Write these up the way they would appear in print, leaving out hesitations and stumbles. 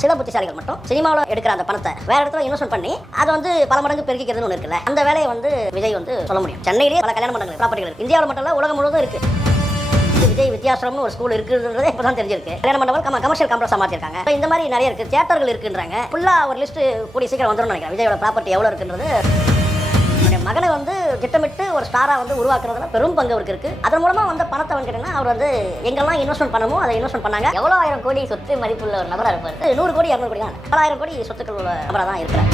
சில புத்திசாலிகள் மட்டும் சினிமாவில் எடுக்கிற அந்த பணத்தை வேற இடத்துல இன்வெஸ்ட்மெண்ட் பண்ணி அதை வந்து பல மடங்கு பெருக்கிக்கிறதுன்னு ஒன்று இருக்குல்ல, அந்த வேலையை வந்து விஜய் வந்து சொல்ல முடியும். சென்னையிலேயே பல கல்யாண மண்டபங்கள் ப்ராப்பர்ட்டிகள் இருக்கு. இந்தியாவில் மட்டும் இல்லை, உலகம் முழுவதும் இருக்கு. விஜய் வித்யாசிரம்னு ஒரு ஸ்கூல் இருக்குன்றதே இப்போ தான் தெரிஞ்சிருக்கு. கல்யாண மண்டபம் கமர்ஷியல் காம்ப்ளெக்ஸாக மாற்றிருக்காங்க. இந்த மாதிரி நிறைய இருக்கு. தியேட்டர்கள் இருக்குன்றாங்க. ஃபுல்லாக ஒரு லிஸ்ட் கூடிய சீக்கிரம் வந்துடும் நினைக்கிறேன். விஜயோட ப்ராப்பர்ட்டி எவ்வளோ இருக்குன்றது. மகனை வந்து திட்டமிட்டு ஒரு ஸ்டாரா வந்து உருவாக்குறதுல பெரும் பங்கு அவருக்கு இருக்கு. அதன் மூலமா வந்த பணத்தை வந்து கேட்டீங்கன்னா அவர் வந்து எங்கெல்லாம் இன்வெஸ்ட்மெண்ட் பண்ணமோ அதை இன்வெஸ்ட்மெண்ட் பண்ணாங்க. எவ்வளோ 1000 கோடி சொத்து மதிப்புள்ள ஒரு நபராக இருப்பார். 100 கோடி 200 கோடி தான், 1000 கோடி சொத்துக்கள் உள்ள நபராக தான் இருக்கிறார்.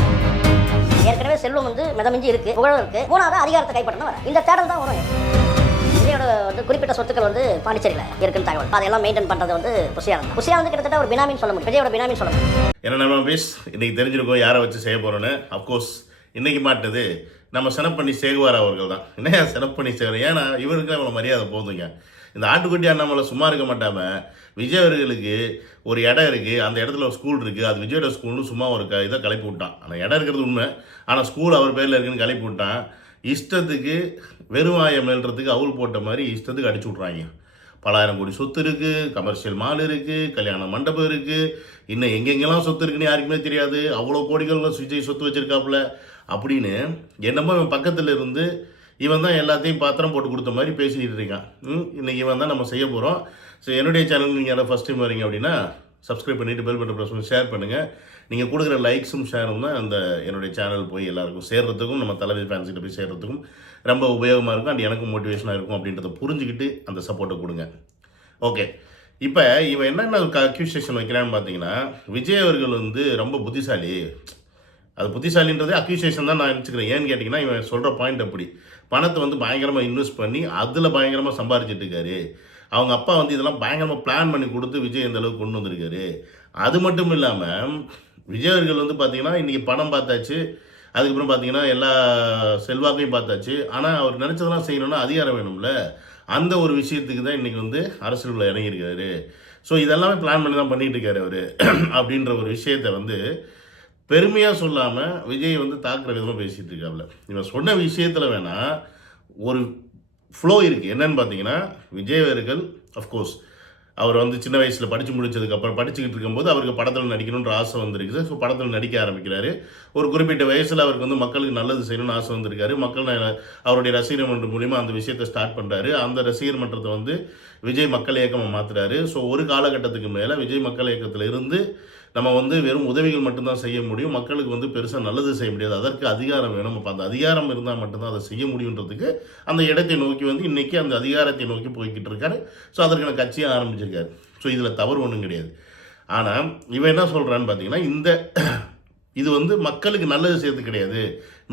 ஏற்கனவே செல்வம் வந்து மிதமிஞ்சி இருக்கு, புகழும் இருக்கு. மூணாவது அதிகாரத்தை கைப்பற்றணும் வர இந்த தேடல் தான் வரும். விஜயோட வந்து குறிப்பிட்ட சொத்துக்கள் வந்து பாண்டிச்சேரியில் இருக்குன்னு தகவல். அதெல்லாம் மெயின்டைன் பண்றது வந்து புசியா வந்து கிட்டத்தட்ட ஒரு பினாமின்னு சொல்ல முடியும். விஜயோட பினாமின்னு சொல்ல முடியும். என்ன நம்ம பேஸ் இன்னைக்கு தெரிஞ்சிருக்கோம் யாரை வச்சு செய்ய போறோன்னு. அப்கோர்ஸ் இன்னைக்கு மாட்டது நம்ம செனப்பண்ணி சேகுவார் அவர்கள் தான். என்ன செனப்பண்ணி சேகுவார், ஏன்னா இவருக்கு அவ்வளோ மரியாதை போதுங்க. இந்த ஆட்டுக்குட்டி அண்ணாமலை சும்மா இருக்க மாட்டாமல் விஜய் அவர்களுக்கு ஒரு இடம் இருக்குது, அந்த இடத்துல ஒரு ஸ்கூல் இருக்குது, அது விஜயோட ஸ்கூல்னு சும்மா ஒரு இதை கிளப்பி விட்டான். ஆனால் இடம் இருக்கிறது உண்மை, ஆனால் ஸ்கூல் அவர் பேரில் இருக்குன்னு கிளப்பி விட்டான். இஷ்டத்துக்கு வெறுவாயம் மேல்றதுக்கு அவள் போட்ட மாதிரி இஷ்டத்துக்கு அடிச்சு விட்றாங்க. பல 1000 கோடி சொத்து இருக்குது, கமர்ஷியல் மால் இருக்குது, கல்யாண மண்டபம் இருக்குது, இன்னும் எங்கெங்கெல்லாம் சொத்து இருக்குன்னு யாருக்குமே தெரியாது. அவ்வளோ கோடிகள் விஜய் சொத்து வச்சுருக்காப்புல அப்படின்னு என்னமோ இவன் பக்கத்தில் இருந்து இவன் தான் எல்லாத்தையும் பாத்திரம் போட்டு கொடுத்த மாதிரி பேசிக்கிட்டு இருக்கான். இன்றைக்கி இவன் தான் நம்ம செய்ய போகிறோம். ஸோ என்னுடைய சேனல் நீங்கள் யாராவது ஃபஸ்ட் டைம் வரீங்க அப்படின்னா சப்ஸ்கிரைப் பண்ணிவிட்டு பெல் பட்டன் ப்ரெஸ் பண்ணி ஷேர் பண்ணுங்கள். நீங்கள் கொடுக்குற லைக்ஸும் ஷேரும் தான் அந்த என்னுடைய சேனல் போய் எல்லாருக்கும் சேர்கிறதுக்கும் நம்ம தளபதி ஃபேன்ஸ்கிட்ட போய் சேர்கிறதுக்கும் ரொம்ப உபயோகமாக இருக்கும். அண்ட் எனக்கும் மோட்டிவேஷனாக இருக்கும் அப்படின்றத புரிஞ்சுக்கிட்டு அந்த சப்போர்ட்டை கொடுங்க. ஓகே, இப்போ இவன் என்னென்ன அக்யூசேஷன் வைக்கிறான்னு பார்த்தீங்கன்னா, விஜய் அவர்கள் வந்து ரொம்ப புத்திசாலி. அது புத்திசாலின்றதே அக்யூசேஷன் தான் நான் நினச்சிக்கிறேன். ஏன்னு கேட்டிங்கன்னா, இவன் சொல்கிற பாயிண்ட் அப்படி பணத்தை வந்து பயங்கரமாக இன்வெஸ்ட் பண்ணி அதில் பயங்கரமாக சம்பாரிச்சிட்டு இருக்காரு. அவங்க அப்பா வந்து இதெல்லாம் பயங்கரமாக பிளான் பண்ணி கொடுத்து விஜய் இந்த அளவுக்கு கொண்டு வந்திருக்காரு. அது மட்டும் இல்லாமல் விஜய் அவர்கள் வந்து பார்த்திங்கன்னா இன்றைக்கி பணம் பார்த்தாச்சு, அதுக்கப்புறம் பார்த்திங்கன்னா எல்லா செல்வாக்கையும் பார்த்தாச்சு. ஆனால் அவர் நினச்சதெல்லாம் செய்யணும்னா அதிகாரம் வேணும்ல, அந்த ஒரு விஷயத்துக்கு தான் இன்றைக்கி வந்து அரசியலில் இறங்கியிருக்காரு. ஸோ இதெல்லாமே பிளான் பண்ணி தான் பண்ணிகிட்டு இருக்காரு அவர் அப்படின்ற ஒரு விஷயத்தை வந்து பெருமையாக சொல்லாமல் விஜய் வந்து தாக்குற விதமாக பேசிகிட்டு இருக்காப்புல. இவன் சொன்ன விஷயத்தில் வேணால் ஒரு ஃப்ளோ இருக்குது. என்னன்னு பார்த்தீங்கன்னா, விஜய் அவர்கள் அஃப்கோர்ஸ் அவர் வந்து சின்ன வயசில் படித்து முடிச்சதுக்கப்புறம் படிச்சுக்கிட்டு இருக்கும்போது அவருக்கு படத்தில் நடிக்கணுன்ற ஆசை வந்திருக்குது. ஸோ படத்தில் நடிக்க ஆரம்பிக்கிறாரு. ஒரு குறிப்பிட்ட வயசில் அவருக்கு வந்து மக்களுக்கு நல்லது செய்யணும்னு ஆசை வந்திருக்காரு. மக்கள் அவருடைய ரசிகர் மன்றம் மூலிமா அந்த விஷயத்தை ஸ்டார்ட் பண்ணுறாரு. அந்த ரசிகர் மன்றத்தை வந்து விஜய் மக்கள் இயக்கமாக மாற்றுறாரு. ஸோ ஒரு காலகட்டத்துக்கு மேலே விஜய் மக்கள் இயக்கத்தில் இருந்து நம்ம வந்து வெறும் உதவிகள் மட்டும்தான் செய்ய முடியும், மக்களுக்கு வந்து பெருசாக நல்லது செய்ய முடியாது, அதற்கு அதிகாரம் வேணும். அப்போ அந்த அதிகாரம் இருந்தால் மட்டும்தான் அதை செய்ய முடியுன்றதுக்கு அந்த இடத்தை நோக்கி வந்து இன்றைக்கி அந்த அதிகாரத்தை நோக்கி போய்கிட்டு இருக்காரு. ஸோ அதற்கான கட்சியை ஆரம்பிச்சிருக்காரு. ஸோ இதில் தவறு ஒன்றும் கிடையாது. ஆனால் இவன் என்ன சொல்கிறான்னு பார்த்தீங்கன்னா, இது வந்து மக்களுக்கு நல்லது செய்யறது கிடையாது,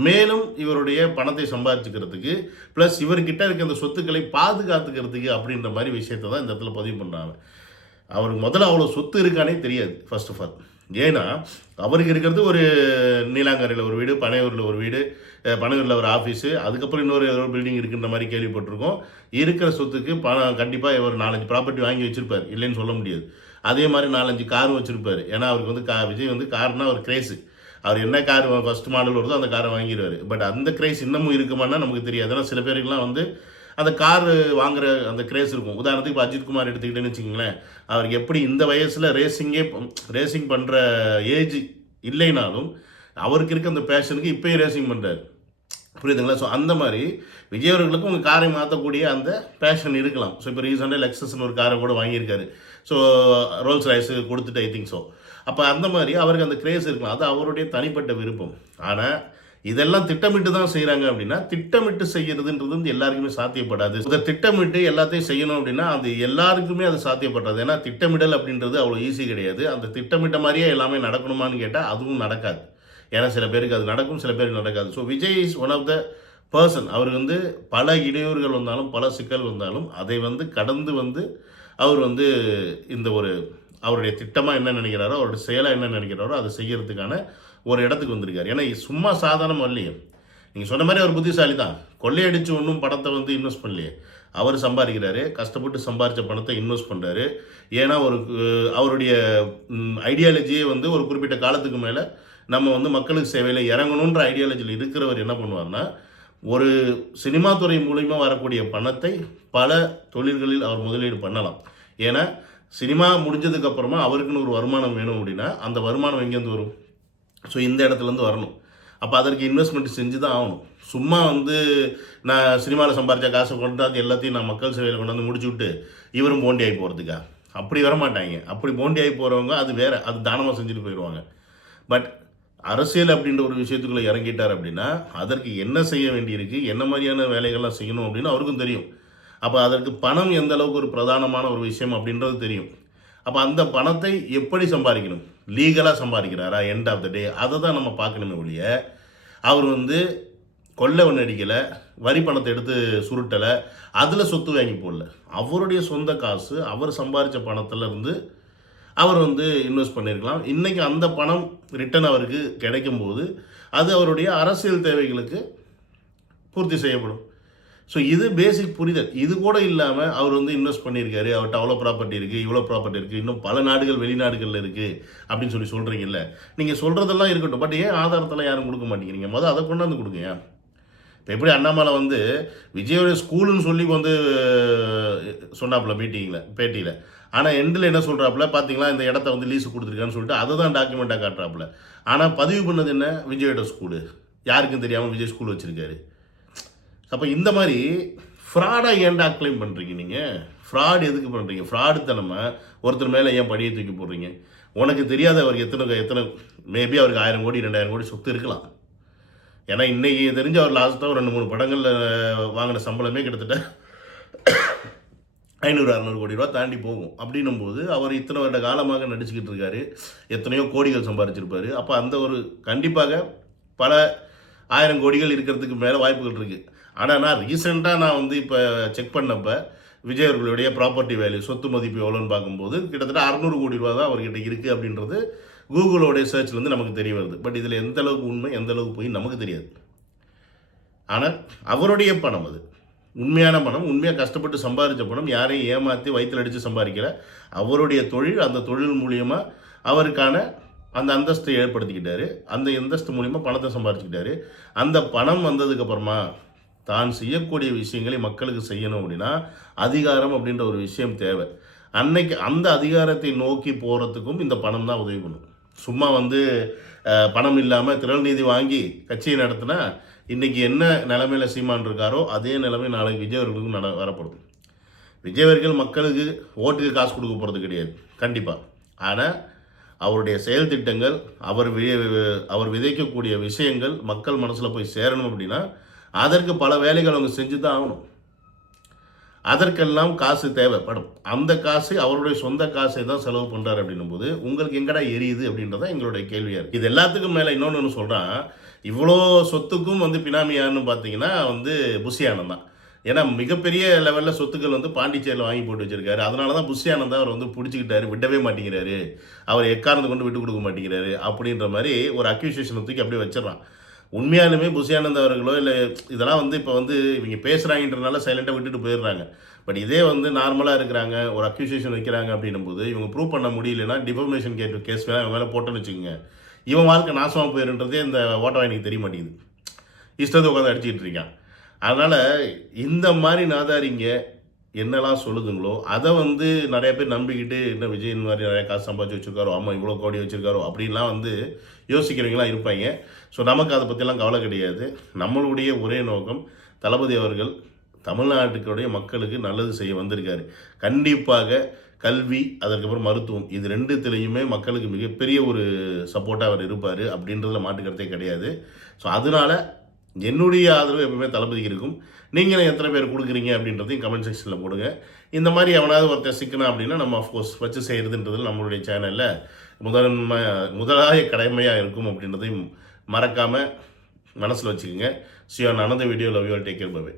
மேலும் இவருடைய பணத்தை சம்பாதிச்சுக்கிறதுக்கு ப்ளஸ் இவர்கிட்ட இருக்க அந்த சொத்துக்களை பாதுகாத்துக்கிறதுக்கு அப்படின்ற மாதிரி விஷயத்தை தான் இந்த இடத்துல பதிவு பண்ணுறாங்க. அவருக்கு முதல்ல அவ்வளோ சொத்து இருக்கானே தெரியாது ஃபர்ஸ்ட் ஆஃப் ஆல். ஏன்னா அவருக்கு இருக்கிறது ஒரு நீலாங்கரையில் ஒரு வீடு, பனையூரில் ஒரு வீடு, பனையூரில் ஒரு ஆஃபீஸு, அதுக்கப்புறம் இன்னொரு பில்டிங் இருக்குன்ற மாதிரி கேள்விப்பட்டிருக்கோம். இருக்கிற சொத்துக்கு பணம் கண்டிப்பாக ஒரு 4-5 ப்ராப்பர்ட்டி வாங்கி வச்சுருப்பார், இல்லைன்னு சொல்ல முடியாது. அதே மாதிரி 4-5 காரும் வச்சுருப்பார். ஏன்னா அவருக்கு வந்து விஜய் வந்து கார்னால் ஒரு கிரேஸு. அவர் என்ன கார் ஃபஸ்ட் மாடல் வருதோ அந்த காரை வாங்கிடுவார். பட் அந்த கிரேஸ் இன்னமும் இருக்குமான்னா நமக்கு தெரியாது. ஏன்னா சில பேருக்குலாம் வந்து அந்த கார் வாங்குற அந்த கிரேஸ் இருக்கும். உதாரணத்துக்கு இப்போ அஜித் குமார் எடுத்துக்கிட்டேன்னு வச்சுக்கோங்களேன், அவருக்கு எப்படி இந்த வயசில் ரேசிங் பண்ணுற ஏஜ் இல்லைனாலும் அவருக்கு இருக்க அந்த பேஷனுக்கு இப்போயும் ரேசிங் பண்ணுறாரு. புரியுதுங்களா? ஸோ அந்த மாதிரி விஜய் அவர்களுக்கும் உங்கள் காரை மாற்றக்கூடிய அந்த பேஷன் இருக்கலாம். ஸோ இப்போ ரீசெண்டாக லெக்ஸஸ்ன்னு ஒரு காரை கூட வாங்கியிருக்காரு. ஸோ ரோல்ஸ் ராய்ஸு கொடுத்துட்டு ஐ திங்க் ஸோ. அப்போ அந்த மாதிரி அவருக்கு அந்த கிரேஸ் இருக்கலாம், அது அவருடைய தனிப்பட்ட விருப்பம். ஆனால் இதெல்லாம் திட்டமிட்டு தான் செய்கிறாங்க அப்படின்னா, திட்டமிட்டு செய்கிறதுன்றது வந்து எல்லாருக்குமே சாத்தியப்படாது. இதை திட்டமிட்டு எல்லாத்தையும் செய்யணும் அப்படின்னா அது எல்லாருக்குமே அது சாத்தியப்படாது. ஏன்னா திட்டமிடல் அப்படின்றது அவ்வளோ ஈஸி கிடையாது. அந்த திட்டமிட்ட மாதிரியே எல்லாமே நடக்கணுமான்னு கேட்டால் அதுவும் நடக்காது. ஏன்னா சில பேருக்கு அது நடக்கும், சில பேருக்கு நடக்காது. So Vijay is one of the person. அவர் வந்து பல இடையூறுகள் வந்தாலும் பல சிக்கல் வந்தாலும் அதை வந்து கடந்து வந்து அவர் வந்து இந்த ஒரு அவருடைய திட்டமாக என்ன நினைக்கிறாரோ, அவருடைய செயலாக என்ன நினைக்கிறாரோ அதை செய்கிறதுக்கான ஒரு இடத்துக்கு வந்திருக்காரு. ஏன்னா சும்மா சாதாரணம் இல்லையே. நீங்கள் சொன்ன மாதிரி அவர் புத்திசாலி தான். கொள்ளையடிச்சு ஒன்றும் பணத்தை வந்து இன்வெஸ்ட் பண்ணலையே, அவர் சம்பாதிக்கிறாரு, கஷ்டப்பட்டு சம்பாதிச்ச பணத்தை இன்வெஸ்ட் பண்ணுறாரு. ஏன்னா அவருடைய ஐடியாலஜியே வந்து ஒரு குறிப்பிட்ட காலத்துக்கு மேலே நம்ம வந்து மக்களுக்கு சேவையில் இறங்கணுன்ற ஐடியாலஜியில் இருக்கிறவர் என்ன பண்ணுவார்னா, ஒரு சினிமா துறை மூலிமா வரக்கூடிய பணத்தை பல தொழில்களில் அவர் முதலீடு பண்ணலாம். ஏன்னா சினிமா முடிஞ்சதுக்கப்புறமா அவருக்குன்னு ஒரு வருமானம் வேணும் அப்படின்னா அந்த வருமானம் எங்கேருந்து வரும்? ஸோ இந்த இடத்துலேருந்து வரணும். அப்போ அதற்கு இன்வெஸ்ட்மெண்ட் செஞ்சு தான் ஆகணும். சும்மா வந்து நான் சினிமாவில் சம்பாரித்த காசை கொண்டாந்து எல்லாத்தையும் நான் மக்கள் சேவையில் கொண்டாந்து முடிச்சு விட்டு இவரும் போண்டி ஆகி போகிறதுக்கா? அப்படி வரமாட்டாங்க. அப்படி போண்டி ஆகி போகிறவங்க அது வேறு, அது தானமாக செஞ்சுட்டு போயிடுவாங்க. பட் அரசியல் அப்படின்ற ஒரு விஷயத்துக்குள்ளே இறங்கிட்டார் அப்படின்னா அதற்கு என்ன செய்ய வேண்டியிருக்கு, என்ன மாதிரியான வேலைகள்லாம் செய்யணும் அப்படின்னு அவருக்கும் தெரியும். அப்போ அதற்கு பணம் எந்த அளவுக்கு ஒரு பிரதானமான ஒரு விஷயம் அப்படின்றது தெரியும். அப்போ அந்த பணத்தை எப்படி சம்பாதிக்கணும், லீகலாக சம்பாதிக்கிறாரா எண்ட் ஆஃப் த டே, அதை தான் நம்ம பார்க்கணுமே ஒழிய அவர் வந்து கொள்ளை ஒன்று அடிக்கலை, வரி பணத்தை எடுத்து சுருட்டலை, அதில் சொத்து வாங்கி போடல. அவருடைய சொந்த காசு, அவர் சம்பாதிச்ச பணத்தில் இருந்து அவர் வந்து இன்வெஸ்ட் பண்ணியிருக்கலாம். இன்றைக்கி அந்த பணம் ரிட்டர்ன் அவருக்கு கிடைக்கும்போது அது அவருடைய அரசியல் தேவைகளுக்கு பூர்த்தி செய்யப்படும். ஸோ இது பேசிக் புரிதல். இது கூட இல்லாமல் அவர் வந்து இன்வெஸ்ட் பண்ணியிருக்காரு, அவர்கிட்ட அவ்வளோ ப்ராப்பர்ட்டி இருக்குது, இவ்வளோ ப்ராப்பர்ட்டி இருக்குது, இன்னும் பல நாடுகள் வெளிநாடுகளில் இருக்குது அப்படின்னு சொல்கிறீங்கல்ல. நீங்கள் சொல்கிறதெல்லாம் இருக்கட்டும், பட் ஏன் ஆதாரத்தெல்லாம் யாரும் கொடுக்க மாட்டேங்கிறீங்க? அதை கொண்டாந்து கொடுங்க. இப்போ எப்படி அண்ணாமலை வந்து விஜயோடைய ஸ்கூலுன்னு சொல்லி வந்து சொன்னாப்புல மீட்டிங்கில் பேட்டியில், ஆனால் எண்டில் என்ன சொல்கிறாப்புல, பார்த்தீங்களா இந்த இடத்த வந்து லீஸு கொடுத்துருக்கான்னு சொல்லிட்டு அதை தான் டாக்குமெண்ட்டாக காட்டுறாப்புல. ஆனால் பதிவு பண்ணது என்ன, விஜயோட ஸ்கூலு. யாருக்கும் தெரியாமல் விஜய் ஸ்கூல் வச்சுருக்காரு. அப்போ இந்த மாதிரி ஃப்ராடாக ஏன்டா கிளைம் பண்ணுறீங்க? நீங்கள் ஃப்ராட் எதுக்கு பண்ணுறீங்க? ஃப்ராடு தனமாக ஒருத்தர் மேலே ஏன் படியை தூக்கி போடுறீங்க? உனக்கு தெரியாத அவருக்கு எத்தனை மேபி அவருக்கு 1000 கோடி 2000 கோடி சொத்து இருக்கலாம். ஏன்னா இன்றைக்கி தெரிஞ்சு அவர் லாஸ்ட்டாக ஒரு 2-3 படங்களில் வாங்கின சம்பளமே கிட்டத்தட்ட 500-600 கோடி ரூபா தாண்டி போகும். அப்படின்னும் போது அவர் இத்தனை வருட காலமாக நடிச்சுக்கிட்டு இருக்காரு, எத்தனையோ கோடிகள் சம்பாதிச்சிருப்பார். அப்போ அந்த ஒரு கண்டிப்பாக பல 1000 கோடிகள் இருக்கிறதுக்கு மேலே வாய்ப்புகள் இருக்குது. ஆனால் நான் ரீசெண்டாக நான் வந்து இப்போ செக் பண்ணப்போ விஜய் அவர்களுடைய ப்ராப்பர்ட்டி வேல்யூ, சொத்து மதிப்பு எவ்வளோன்னு பார்க்கும்போது கிட்டத்தட்ட 600 கோடி ரூபா தான் அவர்கிட்ட இருக்குது அப்படின்றது கூகுளோடைய சர்ச்லேருந்து நமக்கு தெரிய வருது. பட் இதில் எந்த அளவுக்கு உண்மை எந்த அளவுக்கு போய் நமக்கு தெரியாது. ஆனால் அவருடைய பணம், அது உண்மையான பணம், உண்மையாக கஷ்டப்பட்டு சம்பாதிச்ச பணம், யாரையும் ஏமாற்றி வயிற்றில் அடித்து சம்பாதிக்கிற அவருடைய தொழில். அந்த தொழில் மூலியமாக அவருக்கான அந்த அந்தஸ்தை ஏற்படுத்திக்கிட்டாரு. அந்த அந்தஸ்து மூலிமா பணத்தை சம்பாதிச்சுக்கிட்டாரு. அந்த பணம் வந்ததுக்கப்புறமா தான் செய்யக்கூடிய விஷயங்களை மக்களுக்கு செய்யணும் அப்படின்னா அதிகாரம் அப்படின்ற ஒரு விஷயம் தேவை. அன்னைக்கு அந்த அதிகாரத்தை நோக்கி போகிறதுக்கும் இந்த பணம் தான் உதவி பண்ணும். சும்மா வந்து பணம் இல்லாமல் திரள் நீதி வாங்கி கட்சியை நடத்தினா இன்றைக்கி என்ன நிலைமையில் சீமான் இருக்காரோ அதே நிலைமை நாளைக்கு விஜய் அவர்களுக்கும் வரப்படும். விஜய் அவர்கள் மக்களுக்கு ஓட்டுக்கு காசு கொடுக்க போகிறது கிடையாது கண்டிப்பாக. ஆனால் அவருடைய செயல் திட்டங்கள், அவர் விதைக்கக்கூடிய விஷயங்கள் மக்கள் மனசில் போய் சேரணும் அப்படின்னா அதற்கு பல வேலைகள் அவங்க செஞ்சு தான் ஆகணும். அதற்கெல்லாம் காசு தேவைப்படும். அந்த காசு அவருடைய சொந்த காசை தான் செலவு பண்ணுறாரு அப்படின்னும் போது உங்களுக்கு எங்கடா எரியுது அப்படின்றத எங்களுடைய கேள்வியாக இருக்குது. இது எல்லாத்துக்கும் மேலே இன்னொன்று சொல்கிறான், இவ்வளோ சொத்துக்கும் வந்து பினாமி யாருன்னு பார்த்தீங்கன்னா வந்து புஷி ஆனந்த் தான். ஏன்னா மிகப்பெரிய லெவலில் சொத்துக்கள் வந்து பாண்டிச்சேரியில் வாங்கி போட்டு வச்சிருக்காரு. அதனால தான் புஷி ஆனந்த் அவர் வந்து பிடிச்சிக்கிட்டாரு, விடவே மாட்டேங்கிறாரு, அவர் எக்காரணத்தை கொண்டு விட்டு கொடுக்க மாட்டேங்கிறாரு அப்படின்ற மாதிரி ஒரு அக்யூசியேஷனை தூக்கி அப்படியே வச்சிடறான். உண்மையாலுமே புஷி ஆனந்த் அவர்களோ இல்லை இதெல்லாம் வந்து இப்போ வந்து இவங்க பேசுகிறாங்கன்றனால சைலண்ட்டாக விட்டுட்டு போயிடுறாங்க. பட் இதே வந்து நார்மலாக இருக்கிறாங்க, ஒரு அக்யூசியேஷன் வைக்கிறாங்க அப்படின்னும் போது இவங்க ப்ரூவ் பண்ண முடியலன்னா டிஃபர்மேஷன் கேஸ் மேலே போட்டோன்னு வச்சுக்கோங்க, இவன் வாழ்க்கை நாசமாக போயிருன்றதே இந்த ஓட்டவாயினுக்கு தெரிய மாட்டேங்குது. இஷ்டத்தை உட்காந்து அடிச்சுக்கிட்டு இருக்கான். அதனால் இந்த மாதிரி நாதாரிங்க என்னெல்லாம் சொல்லுதுங்களோ அதை வந்து நிறைய பேர் நம்பிக்கிட்டு என்ன விஜய் இந்த மாதிரி நிறைய காசு சம்பாதிச்சு வச்சுருக்காரோ, ஆமாம் இவ்வளோ கோடி வச்சுருக்காரோ அப்படின்லாம் வந்து யோசிக்கிறவங்களாம் இருப்பாங்க. ஸோ நமக்கு அதை பற்றிலாம் கவலை கிடையாது. நம்மளுடைய ஒரே நோக்கம் தளபதி அவர்கள் தமிழ்நாட்டுக்குடைய மக்களுக்கு நல்லது செய்ய வந்திருக்காரு. கண்டிப்பாக கல்வி, அதற்கப்புறம் மருத்துவம், இது ரெண்டுத்துலேயுமே மக்களுக்கு மிகப்பெரிய ஒரு சப்போர்ட்டாக அவர் இருப்பார் அப்படின்றதுல மாட்டுக்கிறதே கிடையாது. ஸோ அதனால் என்னுடைய ஆதரவு எப்பவுமே தளபதிக்கு இருக்கும். நீங்களும் எத்தனை பேர் கொடுக்குறீங்க அப்படின்றதையும் கமெண்ட் செக்ஷனில் போடுங்க. இந்த மாதிரி எவனாவது ஒருத்தர் சிக்கனா அப்படின்னா நம்ம ஆஃப்கோர்ஸ் வச்சு செய்கிறதுன்றதில் நம்மளுடைய சேனலில் முதலாய கடமையாக இருக்கும் அப்படின்றதையும் மறக்காமல் மனசில் வச்சுக்கோங்க. So another video, love you all, take care, bye bye.